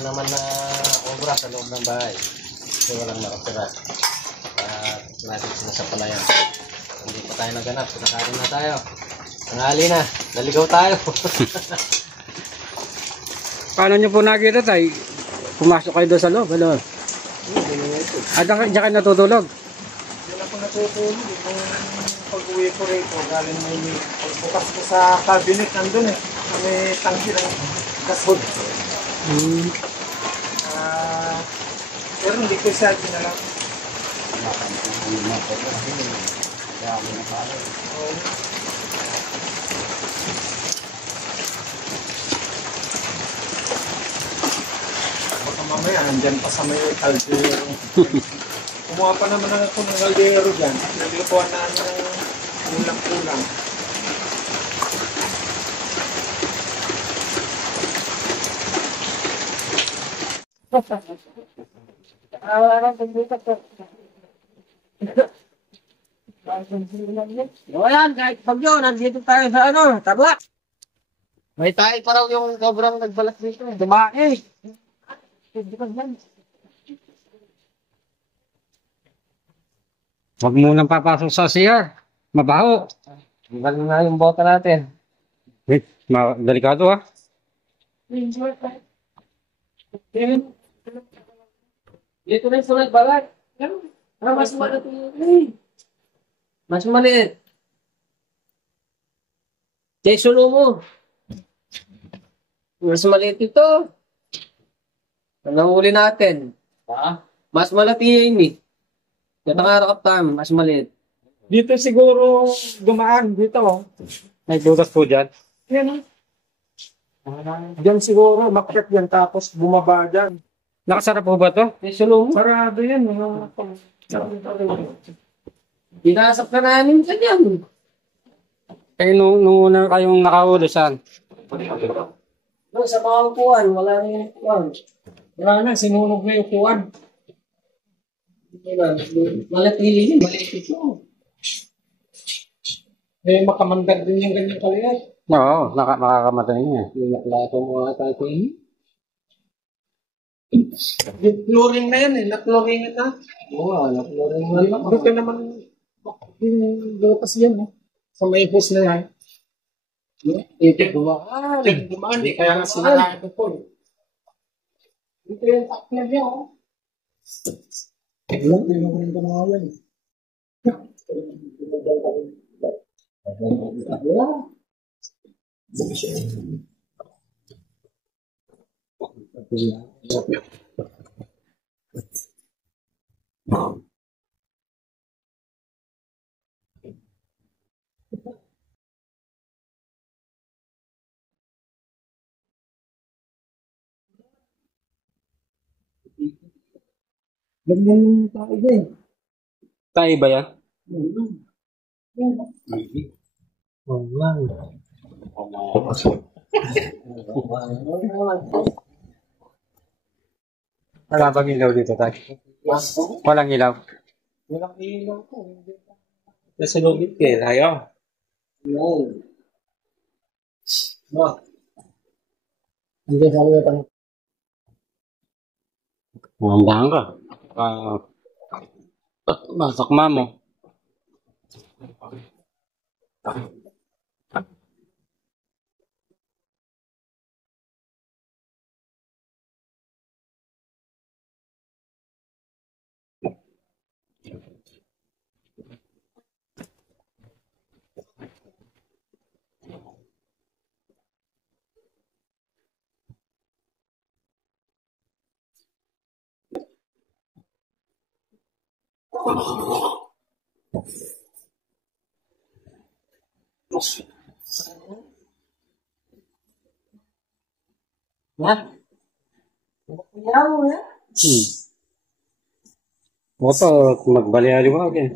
na naman na obra sa loob ng bahay. Kasi walang nakatira. At natin sila sa palayan. Hindi pa tayo naganap. Sinakarin na tayo. Tanghali na. Naligaw tayo. Paano nyo po nakita tayo? Pumasok kayo doon sa loob, ano? Diyan kayo natutulog? Diyan ako natutulog. Kung pag-uwi ko rito, galing may bukas ko sa cabinet nandun eh. May tangki ng gasol. Pero hindi ko siya pinalang. Baka mamaya, nandyan pa sa may kaldero. Kumuha pa naman ako ng kaldero dyan. Naglutuan na ng ulang-ulang. O yan, kahit pag yun, nandito tayo sa ano, tabla. May tayo pa raw yung sobrang nagbalat dito. Dumae. Huwag munang papasok sa CR. Mabaho. Galing na yung bota natin. Wait, delikado ha. Dito na yung sunod balat. Mas maliit. Mas maliit. Sulo mo. Mas maliit ito. Anong huli natin? Ha? Mas maliit yun eh. Natangarap tayo, mas maliit. Dito siguro dumaan dito. May butas po dyan. Yan o. Diyan siguro, makyat yan tapos bumaba dyan. Nakasarap po ba to? Sulo mo. Sarado yan. Binasap na namin dyan yan. Eh, nung una kayong nakahuli saan? No, sa mga upuan, wala na yung upuan. Wala na, sinunog na yung kuwan. Malatili yun, maliit ito. Eh, makamandag din yung ganyang kaliat. Oo, makakamatay niya. Yung naklato mo ata ito eh. Flooring na yan eh, na-flooring na. Oo, naklorin mo lang. Dito naman, yung lutas yan eh. Sa may hose na yan. Ito bumaan. Diyan dumaan eh, kaya nga sinaraan ko po eh. Dito yung top na niya oh. Wala, hindi mo rin kumawan eh. Lagyan ng tao dyan. Tayo ba yan? Wala bang ilaw dito tayo? Walang ilaw. Walang ilaw ko. Nasa lubid kayo, tayo. Hindi sa mga tanong. Mandahan ka. Masakma mo. Bota magbali-aliwag eh.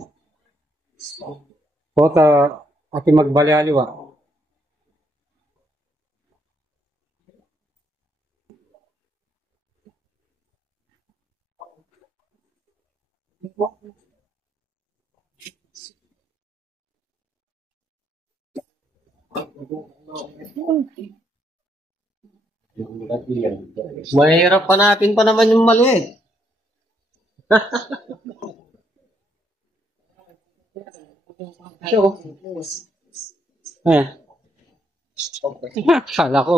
Bota aki magbali-aliwag. Mahirap hanapin pa naman yung mali. Eh. Kala ko.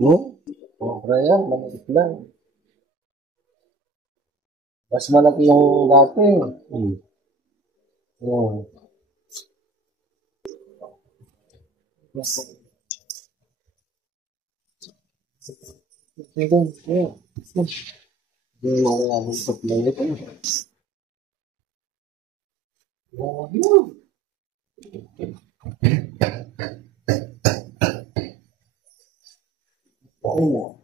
No? Sobra yan, maliit lang. Mas malaki yung dati. Oh. Hindi mo kaya ng paglang ito. Oh, yun. Oh.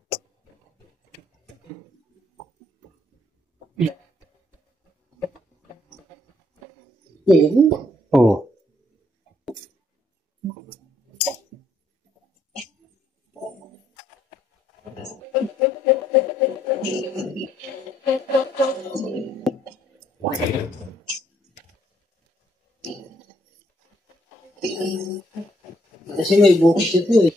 Oh. Kasi may bukis ito eh.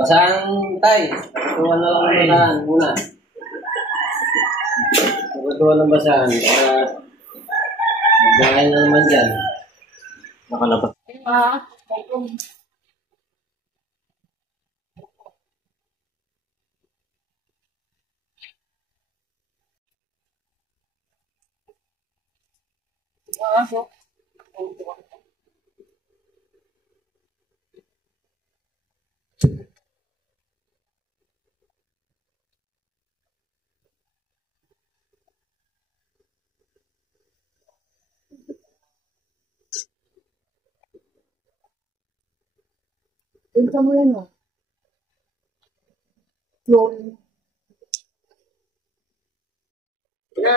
Basang tay, tuwan na lang ang basahan muna. Tuwan ng basahan. Magbahay na naman dyan. Nakalabas. Punta mo yan, oh. Yung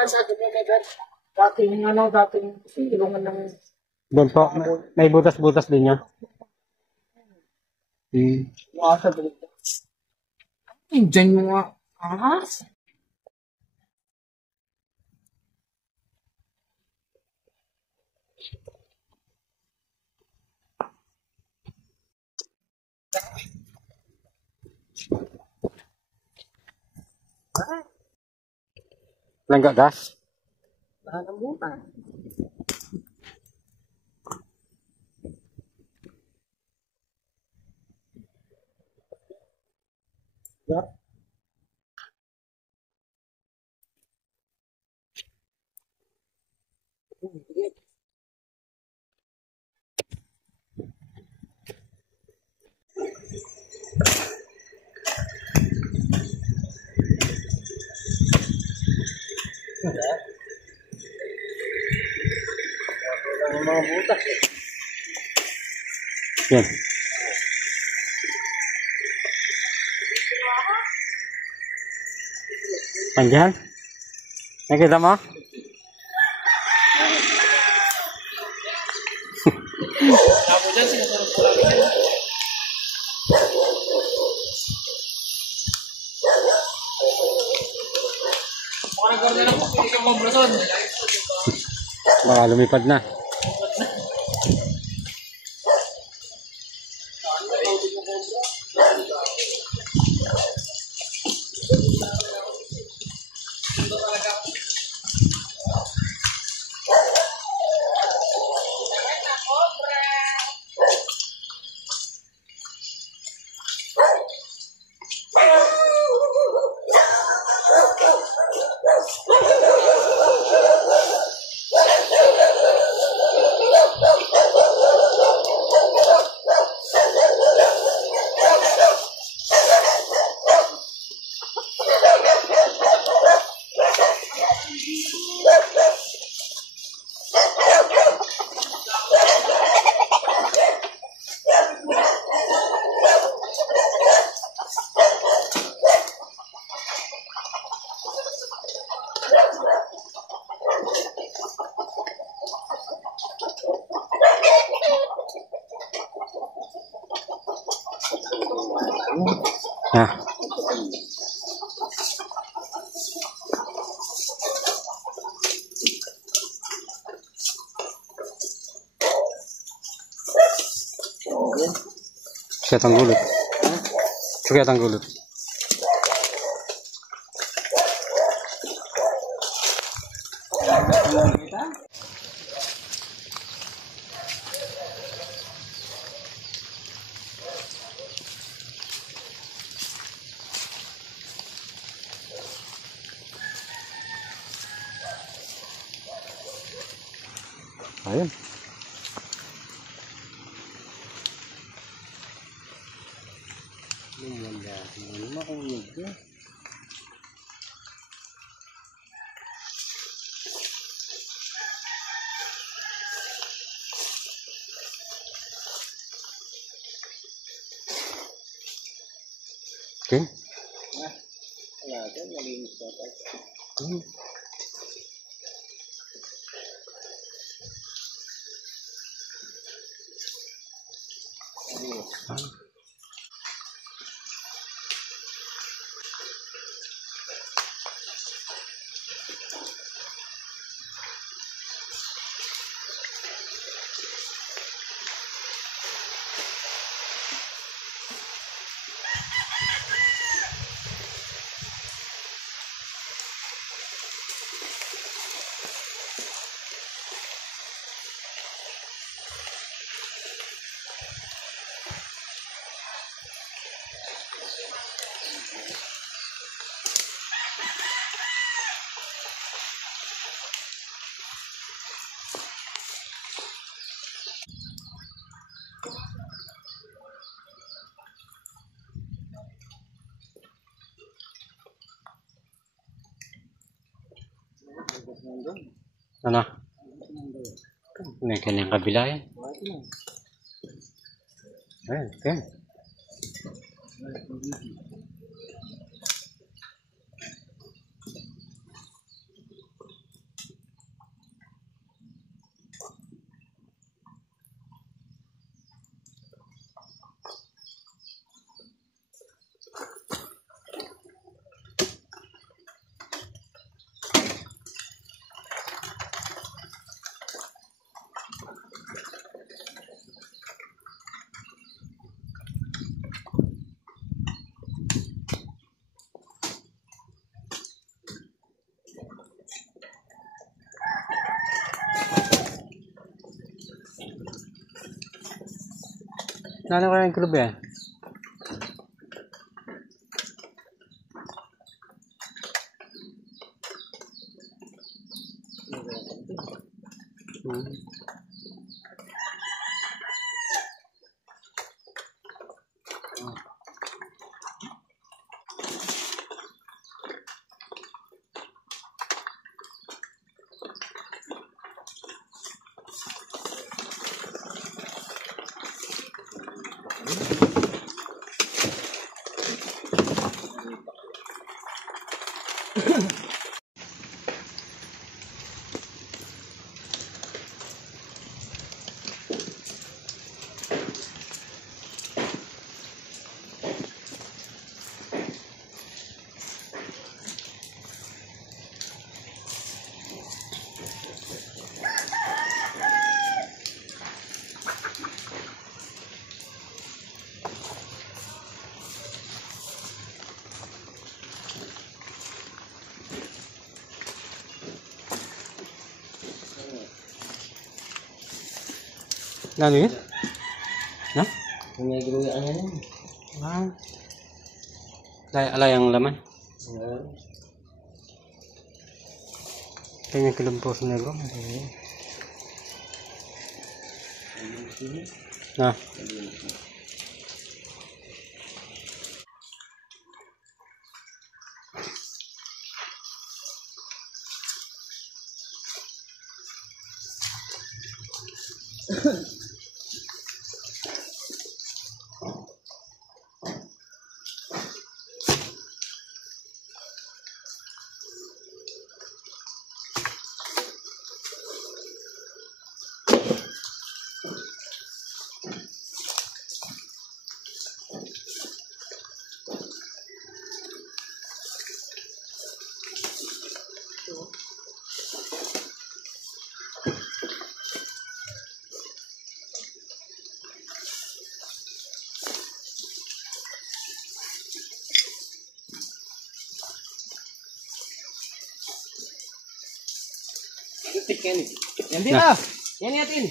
sa atin na dating silungan ng Doon po. May butas-butas din niya. mga sa dito. Diyan yung mga ahas. Langga gas. Lahat ng buta. Mga butas eh. Yan. Andiyan? Nakita mo? Baka lumipad na. Ah. Sikat ang gulot. Sikat ang gulot. Ayun. Okay. Ano? May kanyang kabila yan. Ayan, okay. Nano kaya yung club yan? Ano yun? Na? Yung may gruya ang yan. Ah. Alay ang laman. Ayan. Kanyang kilumpos negro. Na. Yan din ah. Yan natin.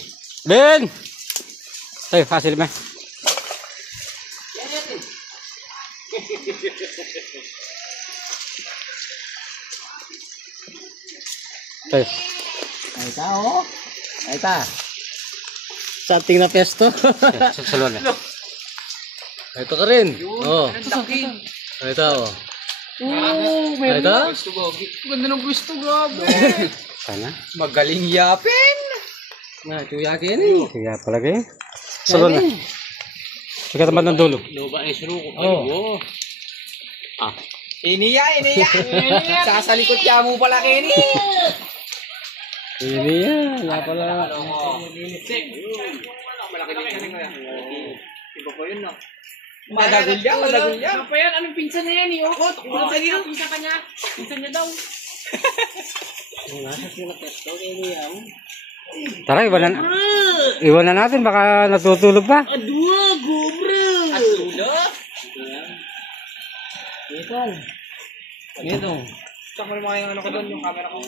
Ben! Tayo, hasil ba? Yan natin. Tayo. Ay ta oh. Ay ta. Sa ating na pesto. Salon na. Ito ka rin. Oh. Ay ta oh. Ay ta. Ganda ng gusto, grabe. Sana. Magaling yapin. Na, tuyakin eh. Kaya palagi. Salon na. Sige naman ng dulo. Loba ay suruko. Oh. Iniya. Sasalikot ya mo pala, Kenny. Ini yan. Wala pala. Malaki din yan nga. Iba pa yun, no? Madagol yan. Ano pa yan? Anong pinsan na yan, eh? Wala pa yan. Pinsan ka niya. Pinsan niya daw. Tara, iwan na natin. Baka natutulog pa. Adwa, gobra. Ito. Saka mo naman yung ano ko doon, yung camera ko.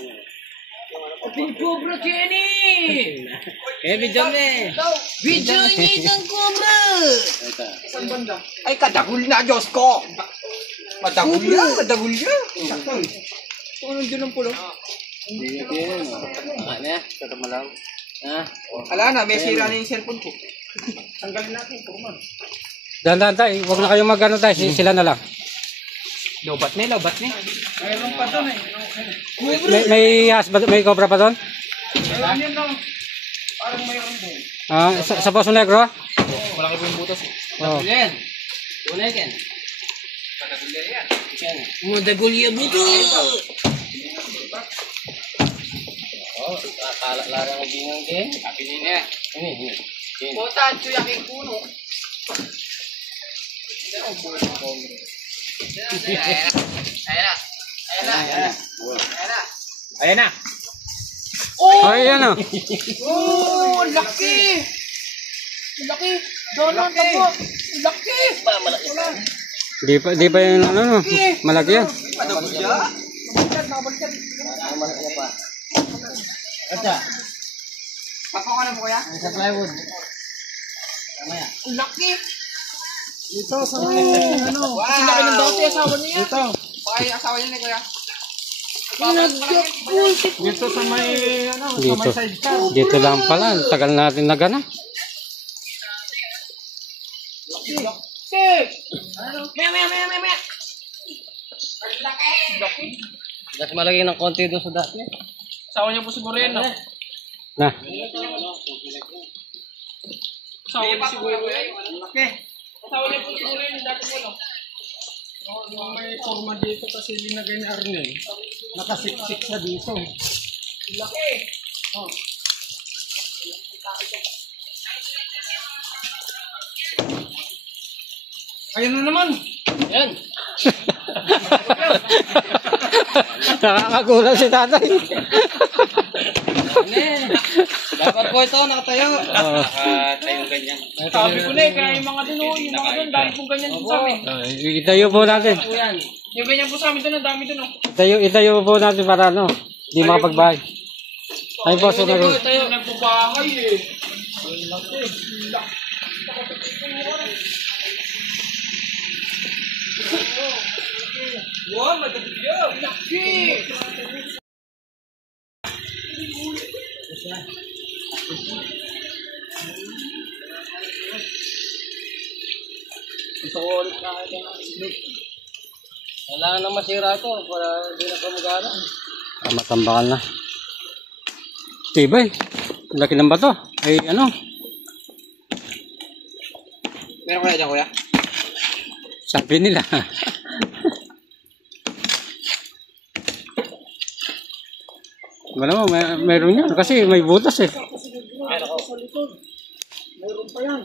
Apin cobra, Kenny. Eh, bidyan eh. Video niya ng cobra. Isang banda. Ay, kadagul na, Diyos ko! Madagul yan. Sakto. Kung ano dyan ang pulo? Ano ya? Tata mo lang. Ah. Ala na, may sira na yung cellphone ko. Tanggalin natin, kurman. Dahan-dahan tayo. Huwag na kayong mag-ano tayo. Sila na lang. Lobat ni. Mayroon pa doon eh. May cobra pa doon? Mayroon yun lang. Parang mayroon din. Sa Poso Negro? Malaki po yung butas eh. Oo. Yan. Tunay yan. Kadagul yan. Madagulya buto. Oh, akala larang ang bingang din. Sabi niya. Ini. Puta, chuyakin puno. Ayan na. Ay, yan o. Oh, laki. Laki. Doon tabo. Laki. Di pa yung ano, no? Malaki yan. Padagul yan. Nakabaliktad. Ano pa? Asa? Pako ka na mo kuya? Sa plywood. Mamaya. Laki. Ito sa Ano? Kasi laki ng dati asawa niya. Ito. Bakay asawa niya ni kuya. Dito sa may ano, sa may side car. Dito lang pala. Tagal natin na gana. Maya. Laki. Mas malaki ng konti doon sa dati. Asawa niya po siguro yan, no? Na. Asawa niya siguro yan. Laki. Asawa niya po siguro yan, dati po, no? Yung may forma dito kasi linagay ni Arnel. Nakasiksik sa dito. Laki. Oh. Ayun na naman. Yan. Nakakagulat si tatay. Dapat po ito, nakatayo. Nakatayo ganyan. Sabi ko na eh, kaya yung mga dun, yung mga dun, dami pong ganyan dun sa amin. Itayo po natin. Yan. Yung ganyan po sa amin dun, ang dami dun, oh. Itayo po natin para ano. Di makapagbahay. Ay po, so Ito yung nagbabahay eh. Wow, madami yun. Laki! Gusto ko ulit nakita ng snake. Kailangan na masira ito para hindi na kamagana. Matambakal na. Tibay. Laki ng bato. Ay ano? Meron ko na dyan, kuya? Sabi nila. Wala mo, meron yan. Kasi may butas eh. Meron pa yan.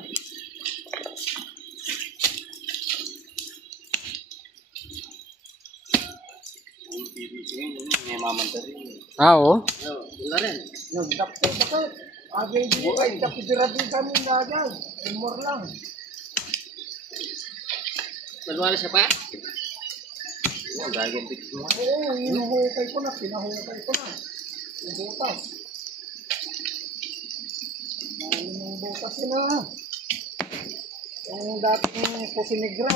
May mamanta rin. Ah, oo. Wala rin. Nagdapot ako. Agay di ay kapitira din kami na agad. Humor lang. Nagwala siya pa? Ang dagan bit mo. Oo, hinuhukay ko na. Pinahukay ko na. Yung butas. Ano yung butas yun na. Yung dating Pusinegro.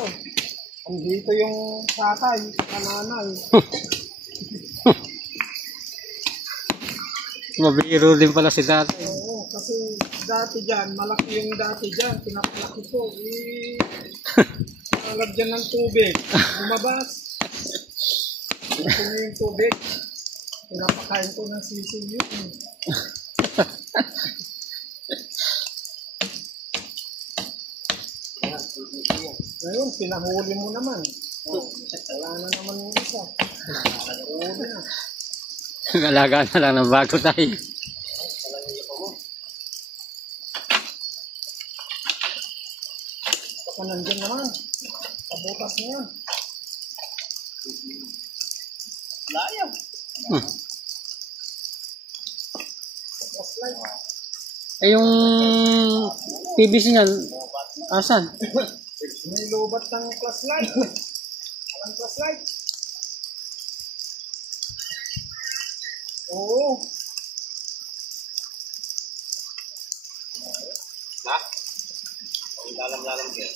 Andito yung tatay, kananay. Mabiro din pala si dati. Oo, kasi dati dyan, malaki yung dati dyan. Pinapalaki ko. Nalagyan ng tubig. Lumabas. Gusto niyo yung tubig. Pinapakain ko ng sisig yun. Ngayon, pinahuli mo naman. Wala na naman yung isa. Pinahuli na. Alagaan na lang ng bago tayo. Baka nandyan naman. Kabutas niya. Layo. Eh yung PVC niyan, asan? May lubat ng flashlight. Walang flashlight. Oo. Ha? Ang lalam-lalam din.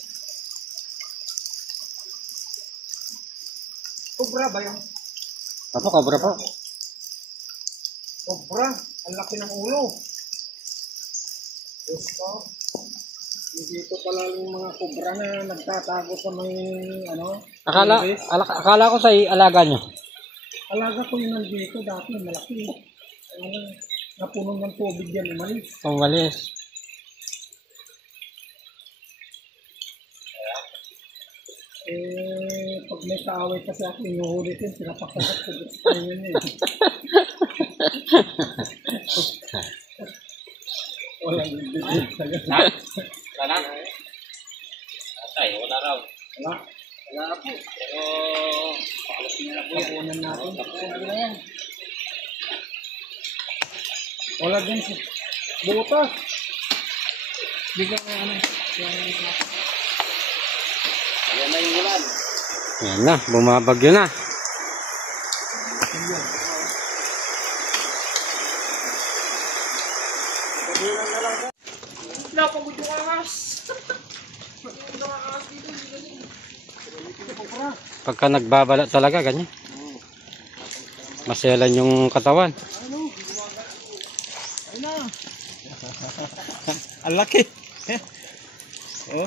Cobra ba yun? Apo, kabra po. Cobra. Ang laki ng ulo. Gusto. Dito pala yung mga cobra na nagtatago sa may ano. Akala ko sa alaga nyo. Alaga ko yung nandito dati. Malaki. Ano, napuno ng tubig yan. Umalis. Umalis. Pag may kaaway kasi ako inuhuli din, pinapasagot ko gusto yun eh. Walang bibig talaga. Wala na? Atay, wala raw. Wala. Wala na po. Pero, pakalasing na po yan. Tapunan natin. Tapunan na yan. Wala din si butas. Bigyan ko ano. Ayan na yung ulan. Yan na, bumabagyo na. Napagod yung angas. Pagka nagbabala talaga, ganyan. Maselan yung katawan. Ayun na. Ang laki. Oh.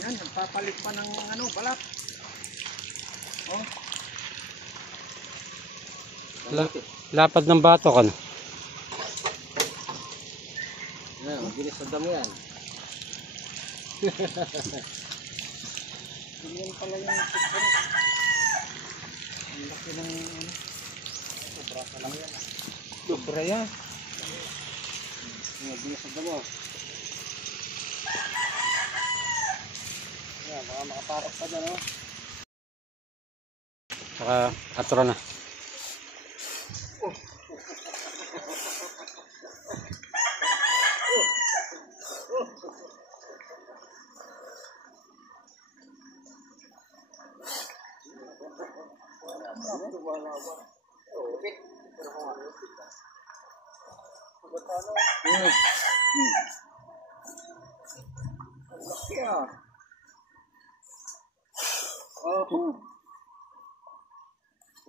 Yan, nagpapalit pa ng ano, balat. Oh. Lapad ng batok, ano? Yan, mabilis sa damo yan. Yan pala yung sikro. Ang laki ng ano. Sobra pa lang yan. Sobra yan. Mabilis sa damo. Yan, baka makaparok pa dyan, oh. Saka atro na.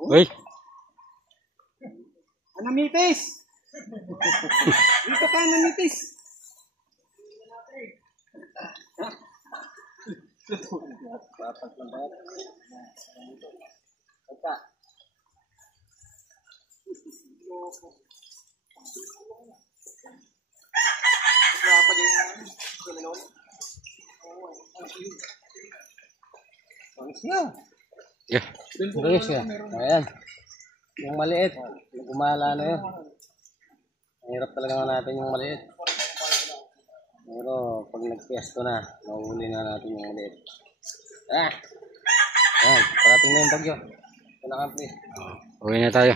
Uy, Anamitis! Dito ka, anamitis! yeah. Ayos siya. Ayan. Yung maliit. Gumala na yun. Mahirap talaga natin yung maliit. Pero pag nag-pesto na, mahuli na natin yung maliit. Ah! Ayan. Parating na yung bagyo. Ito na kampi. Uwi na tayo.